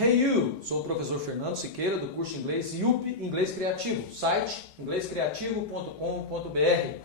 Hey you! Sou o professor Fernando Siqueira do curso de inglês IUP Inglês Criativo, site inglescreativo.com.br.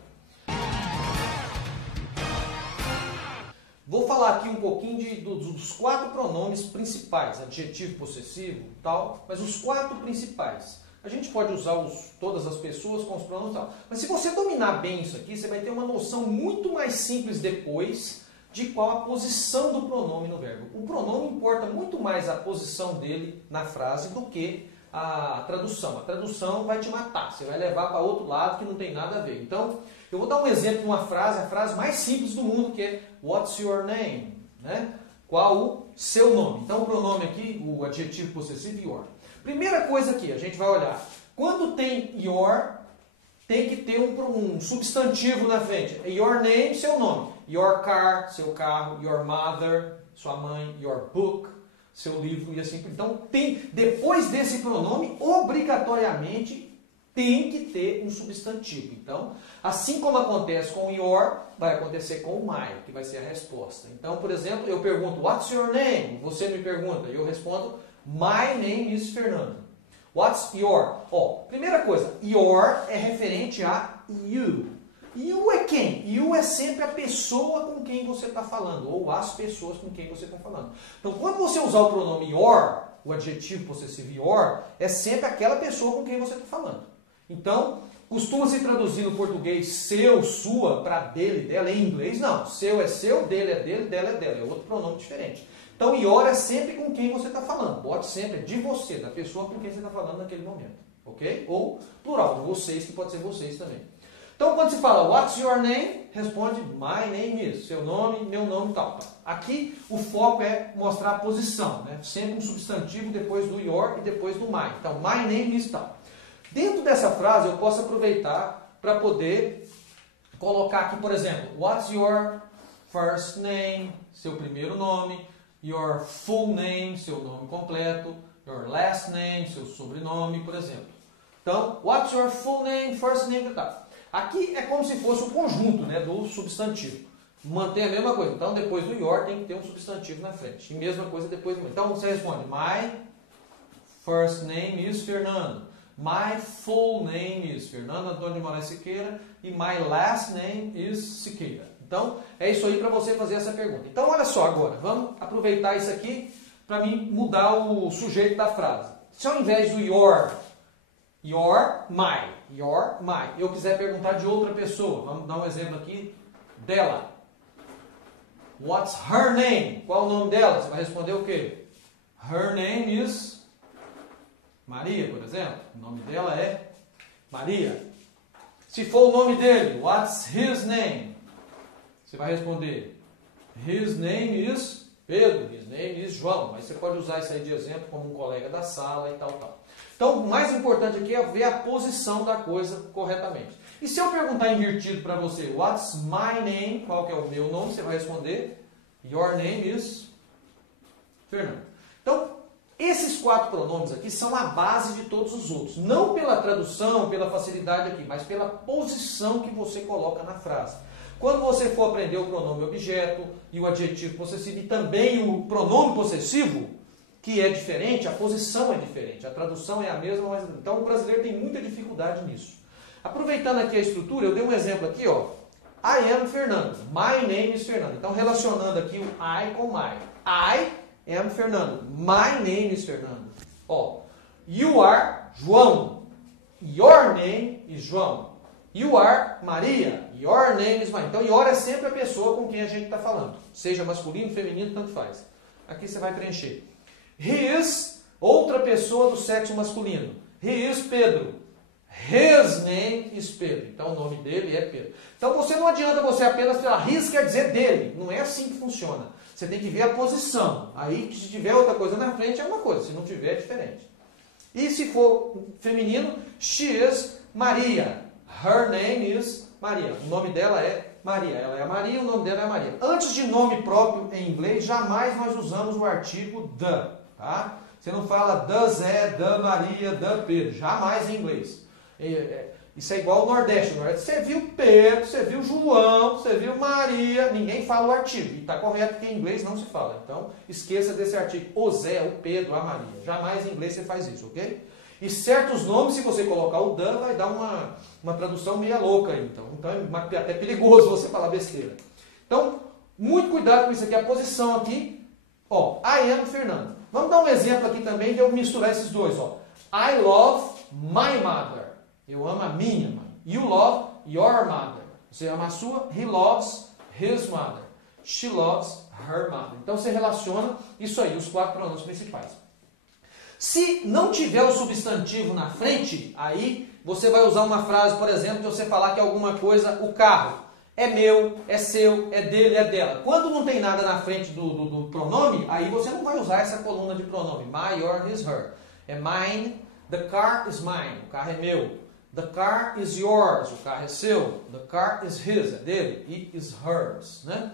Vou falar aqui um pouquinho dos 4 pronomes principais, adjetivo, possessivo e tal, mas os 4 principais. A gente pode usar todas as pessoas com os pronomes e tal, mas se você dominar bem isso aqui, você vai ter uma noção muito mais simples depois de qual a posição do pronome no verbo. O pronome importa muito mais a posição dele na frase do que a tradução. A tradução vai te matar, você vai levar para outro lado que não tem nada a ver. Então, eu vou dar um exemplo de uma frase, a frase mais simples do mundo, que é What's your name? Né? Qual o seu nome? Então, o pronome aqui, o adjetivo possessivo, your. Primeira coisa aqui, a gente vai olhar. Quando tem your, tem que ter um substantivo na frente. Your name, seu nome. Your car, seu carro. Your mother, sua mãe. Your book, seu livro e assim por diante. Então, depois desse pronome, obrigatoriamente, tem que ter um substantivo. Então, assim como acontece com your, vai acontecer com o my, que vai ser a resposta. Então, por exemplo, eu pergunto, what's your name? Você me pergunta, e eu respondo, my name is Fernando. What's your? Primeira coisa, your é referente a you. You é quem? You é sempre a pessoa com quem você está falando, ou as pessoas com quem você está falando. Então, quando você usar o pronome your, o adjetivo possessivo your, é sempre aquela pessoa com quem você está falando. Então, costuma se traduzir no português seu, sua, para dele, dela. Em inglês, não. Seu é seu, dele é dele, dela é dela. É outro pronome diferente. Então, your é sempre com quem você está falando. Bote sempre de você, da pessoa com quem você está falando naquele momento. Ok? Ou plural, de vocês, que pode ser vocês também. Então, quando se fala what's your name, responde my name is. Seu nome, meu nome, tal. Aqui, o foco é mostrar a posição. Né? Sempre um substantivo depois do your e depois do my. Então, my name is tal. Dentro dessa frase, eu posso aproveitar para poder colocar aqui, por exemplo, what's your first name, seu primeiro nome, your full name, seu nome completo, your last name, seu sobrenome, por exemplo. Então, what's your full name, first name e tal. Aqui é como se fosse o conjunto, né, do substantivo. Mantém a mesma coisa. Então, depois do your tem que ter um substantivo na frente. E mesma coisa depois do... Então, você responde, my first name is Fernando. My full name is Fernando Antônio de Moraes Siqueira. E my last name is Siqueira. Então, é isso aí para você fazer essa pergunta. Então, olha só agora. Vamos aproveitar isso aqui para mim mudar o sujeito da frase. Se ao invés do your, my, eu quiser perguntar de outra pessoa, vamos dar um exemplo aqui dela. What's her name? Qual o nome dela? Você vai responder o quê? Her name is Maria, por exemplo. O nome dela é Maria. Se for o nome dele, what's his name? Você vai responder his name is Pedro, his name is João. Mas você pode usar isso aí de exemplo como um colega da sala e tal, tal. Então, o mais importante aqui é ver a posição da coisa corretamente. E se eu perguntar invertido para você, what's my name? Qual que é o meu nome? Você vai responder, your name is Fernando. Então, esses 4 pronomes aqui são a base de todos os outros. Não pela tradução, pela facilidade aqui, mas pela posição que você coloca na frase. Quando você for aprender o pronome objeto e o adjetivo possessivo e também o pronome possessivo, que é diferente, a posição é diferente, a tradução é a mesma, mas então o brasileiro tem muita dificuldade nisso. Aproveitando aqui a estrutura, eu dei um exemplo aqui, ó. I am Fernando, my name is Fernando. Então relacionando aqui o I com my. I am Fernando, my name is Fernando. Ó, you are João, your name is João. You are Maria, your name is Maria. Então your é sempre a pessoa com quem a gente está falando. Seja masculino, feminino, tanto faz. Aqui você vai preencher. He is, outra pessoa do sexo masculino. He is Pedro. His name is Pedro. Então o nome dele é Pedro. Então não adianta você apenas falar his quer dizer dele. Não é assim que funciona. Você tem que ver a posição. Aí se tiver outra coisa na frente é uma coisa. Se não tiver é diferente. E se for feminino, she is Maria. Her name is Maria. O nome dela é Maria. Ela é a Maria, o nome dela é Maria. Antes de nome próprio em inglês, jamais nós usamos o artigo the. Tá? Você não fala da Zé, da Maria, da Pedro. Jamais em inglês. Isso é igual ao Nordeste. Você viu Pedro, você viu João, você viu Maria, ninguém fala o artigo. E está correto que em inglês não se fala. Então, esqueça desse artigo. O Zé, o Pedro, a Maria. Jamais em inglês você faz isso, ok? E certos nomes, se você colocar o the, vai dar uma tradução meia louca aí. Então é até perigoso você falar besteira. Então, muito cuidado com isso aqui. A posição aqui, ó, I am Fernando. Vamos dar um exemplo aqui também de eu misturar esses dois, ó. I love my mother. Eu amo a minha mãe. You love your mother. Você ama a sua. He loves his mother. She loves her mother. Então você relaciona isso aí, os 4 pronomes principais. Se não tiver o substantivo na frente, aí você vai usar uma frase, por exemplo, de você falar que alguma coisa, o carro é meu, é seu, é dele, é dela. Quando não tem nada na frente do pronome, aí você não vai usar essa coluna de pronome. My, your, his, her. É mine, the car is mine. O carro é meu. The car is yours, o carro é seu. The car is his, é dele. It is hers, né?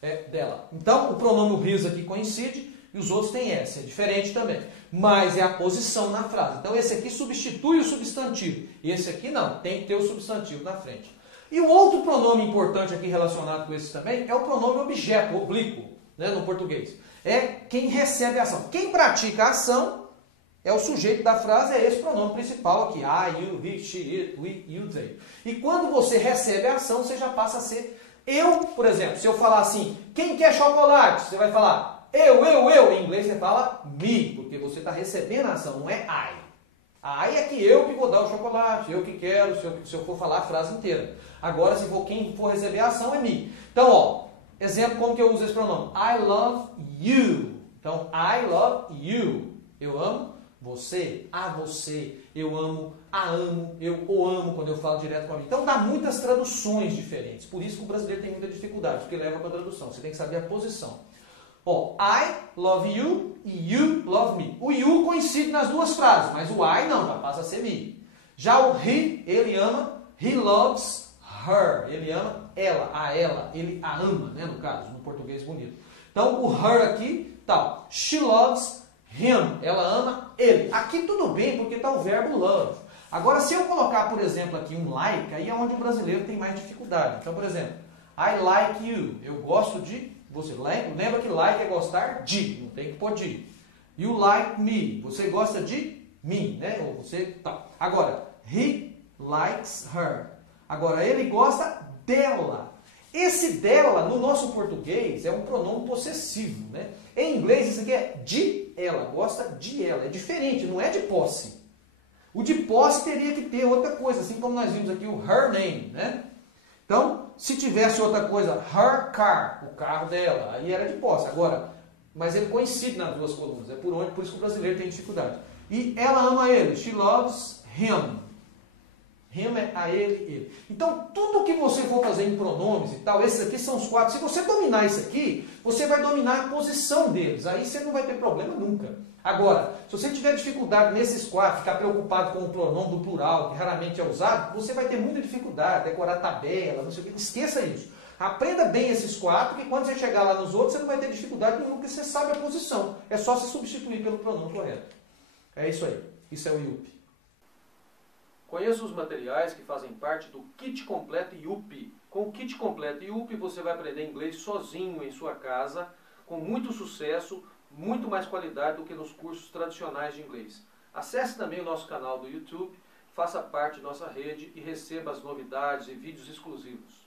É dela. Então, o pronome his aqui coincide e os outros têm S, é diferente também. Mas é a posição na frase. Então, esse aqui substitui o substantivo. E esse aqui não, tem que ter o substantivo na frente. E o outro pronome importante aqui relacionado com esse também é o pronome objeto, oblíquo, né, no português. É quem recebe a ação. Quem pratica a ação é o sujeito da frase, é esse pronome principal aqui. I, you, he, she, it, we, you, they. E quando você recebe a ação, você já passa a ser eu, por exemplo. Se eu falar assim, quem quer chocolate? Você vai falar eu. Em inglês você fala me, porque você está recebendo a ação, não é I. I é que eu que vou dar o chocolate, eu que quero, se eu for falar a frase inteira. Agora, quem for receber a ação é me. Então, ó, exemplo como que eu uso esse pronome. I love you. Então, I love you. Eu amo você, a você, eu amo, a amo, eu o amo quando eu falo direto com a mim. Então dá muitas traduções diferentes. Por isso que o brasileiro tem muita dificuldade, porque leva para a tradução. Você tem que saber a posição. Ó, I love you e you love me. O you coincide nas duas frases, mas o I não, já passa a ser me. Já o he, ele ama, he loves her. Ele ama ela, ele a ama, né, no caso, no português bonito. Então o her aqui, tal. She loves him, ela ama ele. Aqui tudo bem, porque está o verbo love. Agora, se eu colocar, por exemplo, aqui um like, aí é onde o brasileiro tem mais dificuldade. Então, por exemplo, I like you, eu gosto de você. Lembra que like é gostar de, não tem que pôr de. You like me, você gosta de mim, né? Ou você, tá. Agora, he likes her. Agora, ele gosta dela. Esse dela, no nosso português, é um pronome possessivo, né? Em inglês, isso aqui é de ela, gosta de ela. É diferente, não é de posse. O de posse teria que ter outra coisa, assim como nós vimos aqui o her name, né? Então, se tivesse outra coisa, her car, o carro dela, aí era de posse. Agora, mas ele coincide nas duas colunas, é por isso que o brasileiro tem dificuldade. E ela ama ele, she loves him. Him é a ele. Então, tudo que você for fazer em pronomes e tal, esses aqui são os 4. Se você dominar isso aqui, você vai dominar a posição deles. Aí você não vai ter problema nunca. Agora, se você tiver dificuldade nesses 4, ficar preocupado com o pronome do plural, que raramente é usado, você vai ter muita dificuldade, decorar tabela, não sei o que. Esqueça isso. Aprenda bem esses 4, que quando você chegar lá nos outros, você não vai ter dificuldade nenhuma, porque você sabe a posição. É só se substituir pelo pronome correto. É isso aí. Isso é o IUP. Conheça os materiais que fazem parte do Kit Completo IUP. Com o Kit Completo IUP você vai aprender inglês sozinho em sua casa, com muito sucesso, muito mais qualidade do que nos cursos tradicionais de inglês. Acesse também o nosso canal do YouTube, faça parte de nossa rede e receba as novidades e vídeos exclusivos.